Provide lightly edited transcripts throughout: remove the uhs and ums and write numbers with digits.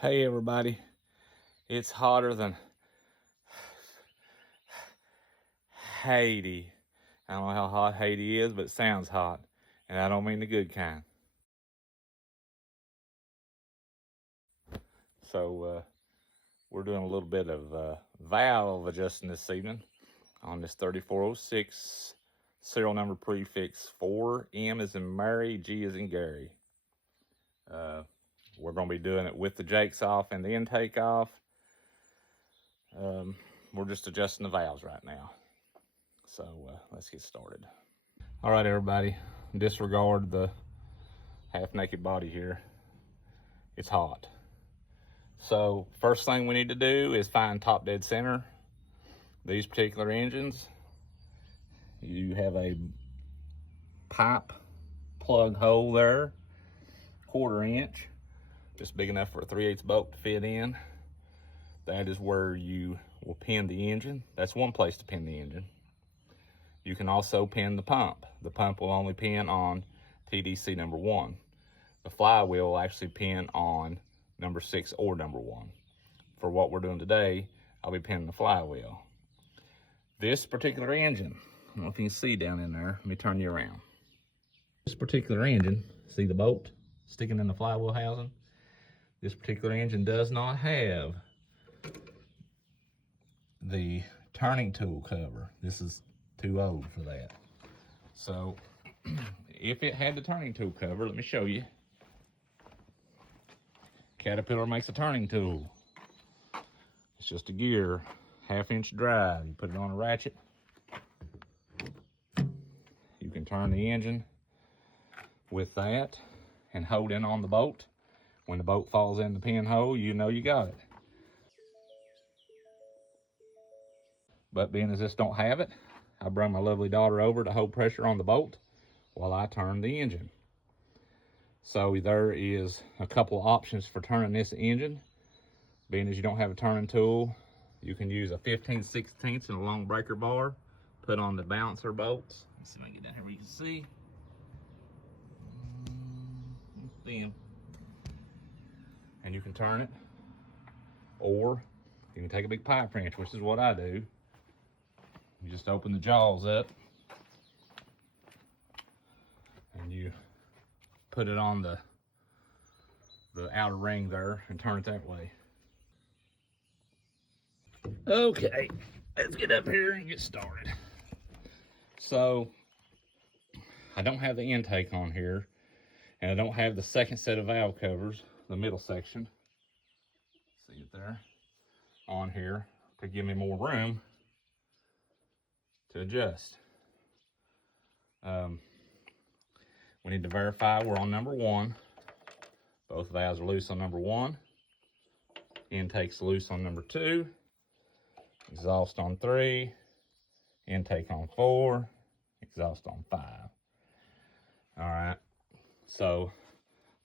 Hey everybody, it's hotter than Haiti. I don't know how hot Haiti is, but it sounds hot, and I don't mean the good kind. So we're doing a little bit of valve adjusting this evening on this 3406 serial number prefix 4M as in Mary, G as in Gary. We're going to be doing it with the jakes off and the intake off. We're just adjusting the valves right now. So let's get started. All right, everybody, disregard the half-naked body here. It's hot. So first thing we need to do is find top dead center. These particular engines, you have a pipe plug hole there, 1/4 inch, just big enough for a 3/8 bolt to fit in. That is where you will pin the engine. That's one place to pin the engine. You can also pin the pump. The pump will only pin on TDC number 1. The flywheel will actually pin on number 6 or number 1. For what we're doing today, I'll be pinning the flywheel. This particular engine, I don't know if you can see down in there, let me turn you around. This particular engine, see the bolt sticking in the flywheel housing? This particular engine does not have the turning tool cover. This is too old for that. So if it had the turning tool cover, let me show you. Caterpillar makes a turning tool. It's just a gear, 1/2 inch drive. You put it on a ratchet. You can turn the engine with that and hold in on the bolt. When the bolt falls in the pinhole, you know you got it. But being as this don't have it, I brought my lovely daughter over to hold pressure on the bolt while I turn the engine. So there is a couple options for turning this engine. Being as you don't have a turning tool, you can use a 15/16 and a long breaker bar, put on the bouncer bolts. Let's see if I can get down here where you can see. Them. And you can turn it, or you can take a big pipe wrench, which is what I do. You just open the jaws up and you put it on the outer ring there and turn it that way. Okay, let's get up here and get started. So I don't have the intake on here, and I don't have the second set of valve covers, the middle section, see it there, on here to give me more room to adjust. We need to verify we're on number 1. Both valves are loose on number 1. Intake's loose on number 2. Exhaust on 3. Intake on 4. Exhaust on 5. All right, so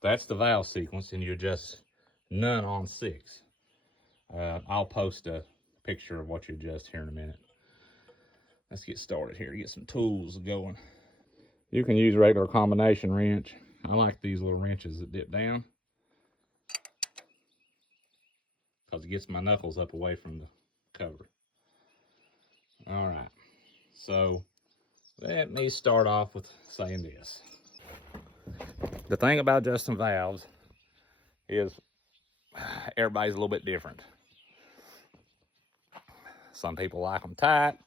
that's the valve sequence, and you adjust none on 6. I'll post a picture of what you adjust here in a minute. Let's get started here, get some tools going. You can use regular combination wrench. I like these little wrenches that dip down because it gets my knuckles up away from the cover. All right, so let me start off with saying this. The thing about adjusting valves is everybody's a little bit different. Some people like them tight,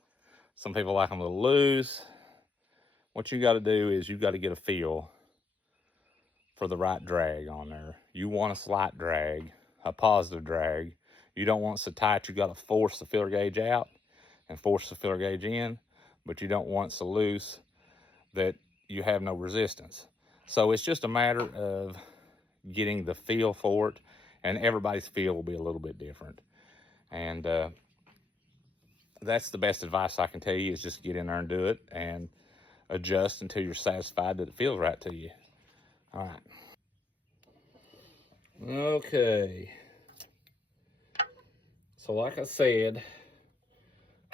some people like them a little loose. What you got to do is you got to get a feel for the right drag on there. You want a slight drag, a positive drag. You don't want it so tight you got to force the filler gauge out and force the filler gauge in, but you don't want it so loose that you have no resistance. So it's just a matter of getting the feel for it, and everybody's feel will be a little bit different. And that's the best advice I can tell you, is just get in there and do it and adjust until you're satisfied that it feels right to you. All right. Okay. So like I said,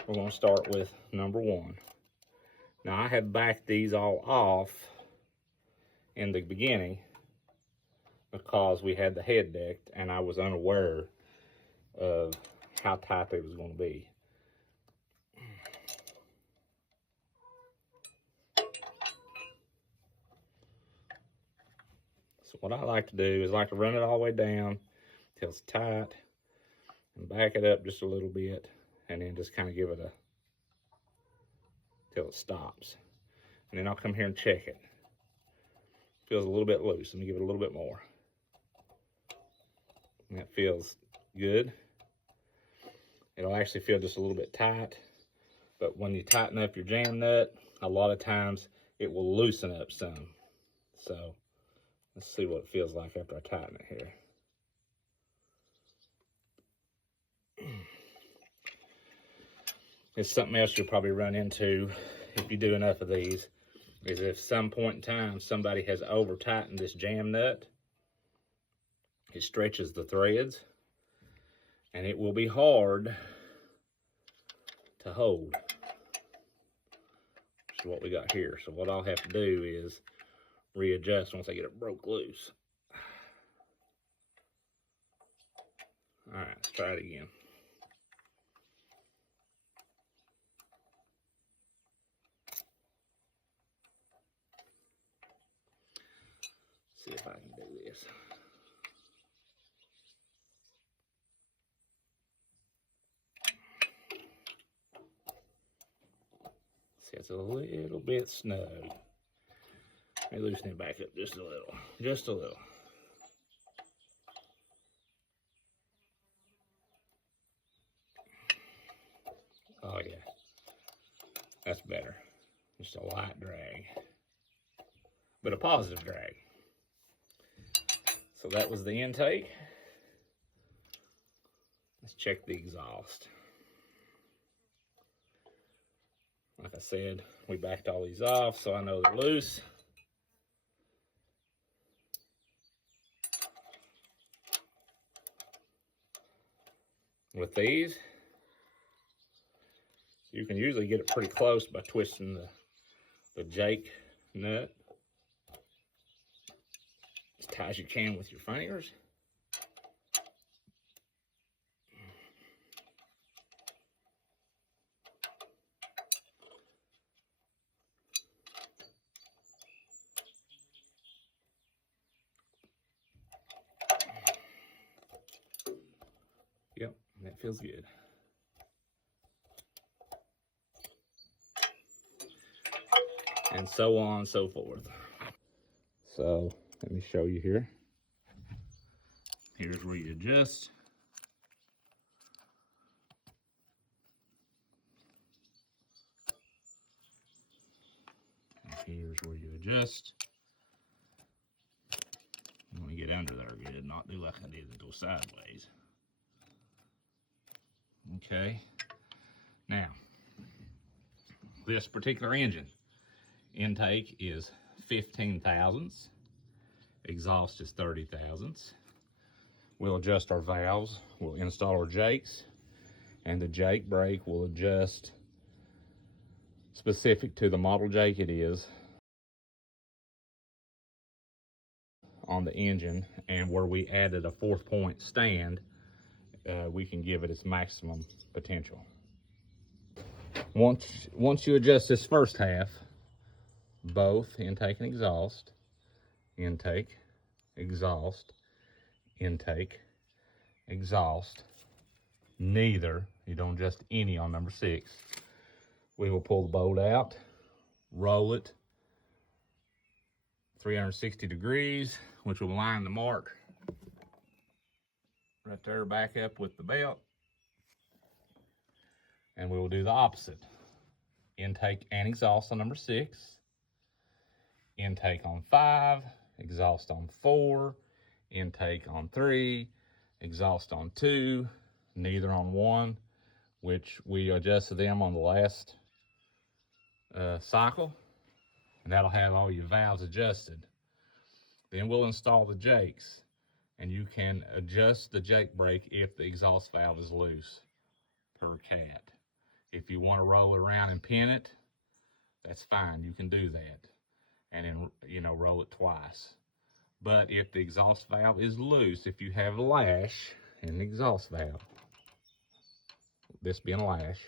we're going to start with number 1. Now I have backed these all off in the beginning because we had the head decked and I was unaware of how tight they was going to be. So what I like to do is I like to run it all the way down till it's tight and back it up just a little bit, and then just kind of give it a till it stops. And then I'll come here and check it. Feels a little bit loose. Let me give it a little bit more. And that feels good. It'll actually feel just a little bit tight, but when you tighten up your jam nut, a lot of times it will loosen up some. So let's see what it feels like after I tighten it here. It's something else you'll probably run into if you do enough of these, is if some point in time somebody has over tightened this jam nut, it stretches the threads and it will be hard to hold. Which is what we got here. So what I'll have to do is readjust once I get it broke loose. All right, let's try it again. See if I can do this. See, it's a little bit snug. Let me loosen it back up just a little. Just a little. Oh yeah, that's better. Just a light drag, but a positive drag. So that was the intake. Let's check the exhaust. Like I said, we backed all these off, so I know they're loose. With these, you can usually get it pretty close by twisting the Jake nut as tight as you can with your fingers. Yep, that feels good. And so on and so forth. So let me show you here. Here's where you adjust. And here's where you adjust. You want to get under there good, not do like I did and go sideways. Okay. Now, this particular engine intake is 15 thousandths. Exhaust is 30 thousandths. We'll adjust our valves. We'll install our jakes, and the jake brake will adjust specific to the model jake it is on the engine, and where we added a 4-point stand, we can give it its maximum potential. Once you adjust this first half, both intake and exhaust, intake, exhaust, intake, exhaust, neither, you don't adjust any on number 6, we will pull the bolt out, roll it 360 degrees, which will line the mark right there back up with the belt. And we will do the opposite. Intake and exhaust on number 6, intake on 5, exhaust on 4, intake on 3, exhaust on 2, neither on 1, which we adjusted them on the last cycle, and that'll have all your valves adjusted. Then we'll install the jakes, and you can adjust the jake brake if the exhaust valve is loose per cat. If you want to roll it around and pin it, that's fine, you can do that, and then roll it twice. But if the exhaust valve is loose, if you have a lash in the exhaust valve, this being a lash,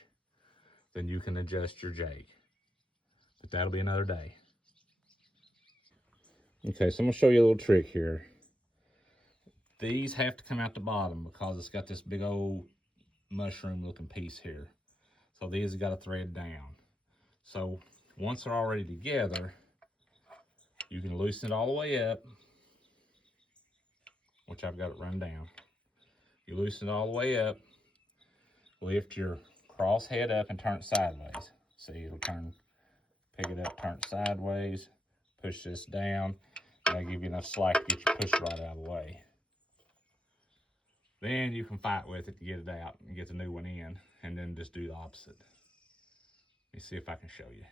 then you can adjust your jake. But that'll be another day. Okay, so I'm gonna show you a little trick here. These have to come out the bottom because it's got this big old mushroom looking piece here. So these have got to thread down. So once they're already together, you can loosen it all the way up, which I've got it run down. You loosen it all the way up, lift your cross head up and turn it sideways. See, it'll turn, pick it up, turn it sideways, push this down, and that'll give you enough slack to get your push rod out of the way. Then you can fight with it to get it out and get the new one in, and then just do the opposite. Let me see if I can show you.